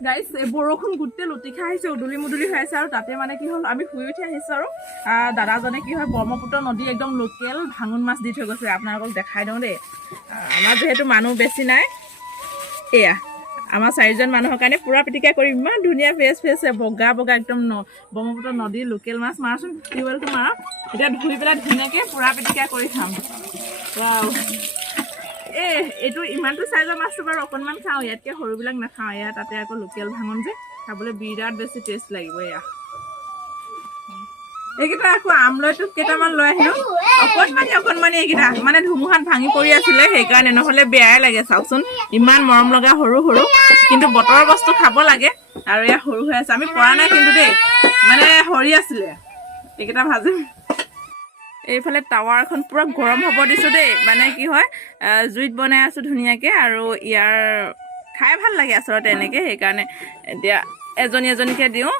guys বৰষুণ গোটেই লুটি খাই আহিছে উদুলি মুদুলি হৈ আছে আৰু তাতে মানে কি হ'ল আমি শুই উঠি আহিছোঁ আৰু দাদাজনে কি হয় ব্ৰহ্মপুত্ৰ নদী একদম লোকেল ভাঙোন মাছ দি থৈ গৈছে আপোনালোকক দেখাই দিওঁ দেই আমাৰ যিহেতু মানুহ বেছি নাই এয়া আমাৰ 4জন মানুহৰ কাৰণে পুৰা পিটিকা কৰি ইমান ধুনীয়া ফ্ৰেছ বগা বগা একদম ব্ৰহ্মপুত্ৰ নদীৰ লোকেল মাছ মাৰচোন টিউবেলটো মাৰা এতিয়া ধুই পেলাই ধুনীয়াকৈ পুৰা পিটিকা কৰি খাম এইটো ইমানটো চাইজৰ মাছটো বাৰু অকণমান খাওঁ ইয়াতকৈ সৰুবিলাক নাখাওঁ এয়া তাতে আকৌ লোকেল ভাঙন যে খাবলৈ বিৰাট বেছি টেষ্ট লাগিব এয়া এইকেইটা আকৌ আমলৈটো কেইটামান লৈ আহিলোঁ অকণমানি এইকেইটা মানে ধুমুহাত ভাঙি পৰি আছিলে সেইকাৰণে নহ'লে বেয়াই লাগে চাওকচোন ইমান মৰম লগা সৰু কিন্তু বতৰৰ বস্তু খাব লাগে আৰু এয়া সৰু হৈ আছে আমি পৰা নাই কিন্তু দেই মানে সৰি আছিলে এইকেইটা ভাজিম এইফালে টাৱাৰখন পুৰা গৰম হ'ব দিছোঁ দেই মানে কি হয় জুইত বনাই আছোঁ ধুনীয়াকৈ আৰু ইয়াৰ খাই ভাল লাগে আচলতে এনেকৈ সেইকাৰণে এতিয়া এজনীকৈ দিওঁ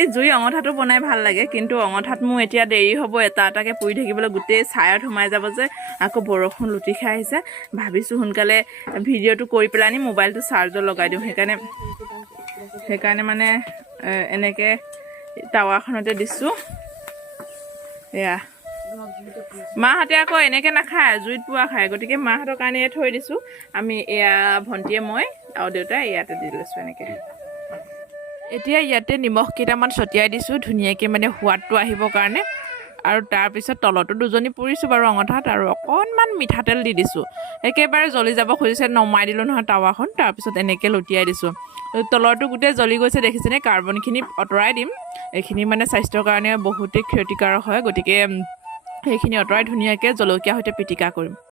এই জুই অঙঠাটো বনাই ভাল লাগে কিন্তু অঙঠাত মোৰ এতিয়া দেৰি হ'ব এটাকৈ পুৰি থাকিবলৈ গোটেই ছায়াত সোমাই যাব যে আকৌ বৰষুণ লুটি খাই আহিছে ভাবিছোঁ সোনকালে ভিডিঅ'টো কৰি পেলাই আনি মোবাইলটো চাৰ্জত লগাই দিওঁ সেইকাৰণে মানে এনেকৈ টাৱাখনতে দিছোঁ এয়া মাহঁতে আকৌ এনেকৈ নাখায় জুইত পোৱা খায় গতিকে মাহঁতৰ কাৰণে থৈ দিছোঁ আমি এয়া ভণ্টিয়ে মই আৰু দেউতাই ইয়াতে দি লৈছোঁ এনেকৈ এতিয়া ইয়াতে নিমখ কেইটামান ছটিয়াই দিছোঁ ধুনীয়াকৈ মানে সোৱাদটো আহিবৰ কাৰণে আৰু তাৰপিছত তলতো দুজনী পুৰিছোঁ বাৰু অঙঠাত আৰু অকণমান মিঠাতেল দি দিছোঁ একেবাৰে জ্বলি যাব খুজিছে নমাই দিলোঁ নহয় টাৱাখন তাৰপিছত এনেকৈ লুটিয়াই দিছোঁ তলৰটো গোটেই জ্বলি গৈছে দেখিছেনে কাৰ্বনখিনি আঁতৰাই দিম এইখিনি মানে স্বাস্থ্যৰ কাৰণে বহুতেই ক্ষতিকাৰক হয় গতিকে সেইখিনি আঁতৰাই ধুনীয়াকৈ জলকীয়া সৈতে পিটিকা কৰিম